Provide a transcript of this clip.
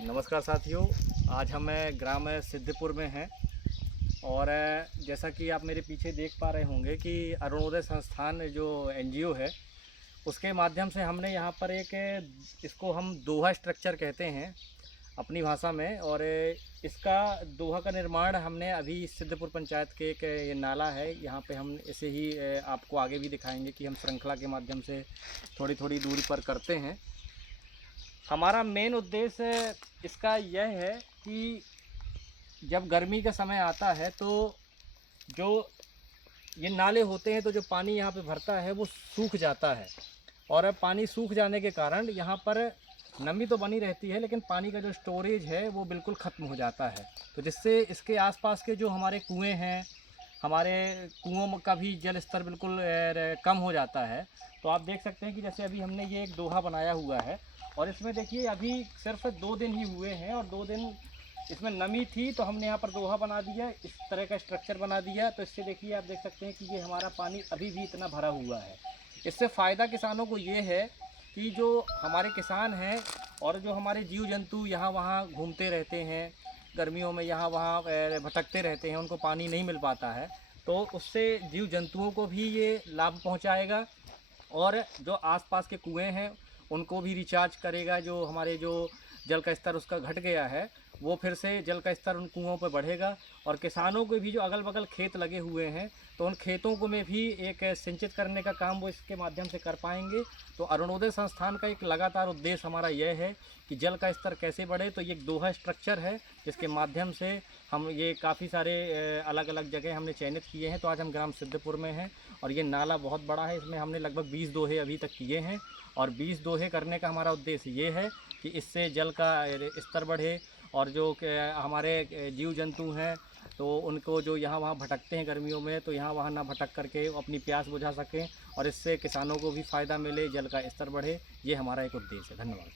नमस्कार साथियों, आज हम ग्राम सिद्धपुर में हैं और जैसा कि आप मेरे पीछे देख पा रहे होंगे कि अरुणोदय संस्थान जो एनजीओ है उसके माध्यम से हमने यहाँ पर इसको हम दोहा स्ट्रक्चर कहते हैं अपनी भाषा में। और इसका दोहा का निर्माण हमने अभी सिद्धपुर पंचायत के एक ये नाला है यहाँ पे हम इसे ही आपको आगे भी दिखाएंगे कि हम श्रृंखला के माध्यम से थोड़ी थोड़ी दूरी पर करते हैं। हमारा मेन उद्देश्य इसका यह है कि जब गर्मी का समय आता है तो जो ये नाले होते हैं तो जो पानी यहाँ पे भरता है वो सूख जाता है और पानी सूख जाने के कारण यहाँ पर नमी तो बनी रहती है लेकिन पानी का जो स्टोरेज है वो बिल्कुल ख़त्म हो जाता है। तो जिससे इसके आसपास के जो हमारे कुएं हैं, हमारे कुओं का भी जल स्तर बिल्कुल कम हो जाता है। तो आप देख सकते हैं कि जैसे अभी हमने ये एक दोहा बनाया हुआ है और इसमें देखिए अभी सिर्फ 2 दिन ही हुए हैं और 2 दिन इसमें नमी थी तो हमने यहाँ पर दोहा बना दिया, इस तरह का स्ट्रक्चर बना दिया। तो इससे देखिए आप देख सकते हैं कि ये हमारा पानी अभी भी इतना भरा हुआ है। इससे फ़ायदा किसानों को ये है कि जो हमारे किसान हैं और जो हमारे जीव जंतु यहाँ वहाँ घूमते रहते हैं, गर्मियों में यहाँ वहाँ भटकते रहते हैं, उनको पानी नहीं मिल पाता है, तो उससे जीव जंतुओं को भी ये लाभ पहुँचाएगा और जो आसपास के कुएं हैं उनको भी रिचार्ज करेगा। जो हमारे जो जल का स्तर उसका घट गया है वो फिर से जल का स्तर उन कुओं पर बढ़ेगा और किसानों के भी जो अगल बगल खेत लगे हुए हैं तो उन खेतों को में भी एक सिंचित करने का काम वो इसके माध्यम से कर पाएंगे। तो अरुणोदय संस्थान का एक लगातार उद्देश्य हमारा यह है कि जल का स्तर कैसे बढ़े। तो ये एक दोहा स्ट्रक्चर है जिसके माध्यम से हम ये काफ़ी सारे अलग अलग जगह हमने चयनित किए हैं। तो आज हम ग्राम सिद्धपुर में हैं और ये नाला बहुत बड़ा है, इसमें हमने लगभग 20 दोहे अभी तक किए हैं और 20 दोहे करने का हमारा उद्देश्य ये है कि इससे जल का स्तर बढ़े और जो हमारे जीव जंतु हैं तो उनको जो यहाँ वहाँ भटकते हैं गर्मियों में तो यहाँ वहाँ ना भटक करके अपनी प्यास बुझा सकें और इससे किसानों को भी फ़ायदा मिले, जल का स्तर बढ़े। ये हमारा एक उद्देश्य है। धन्यवाद।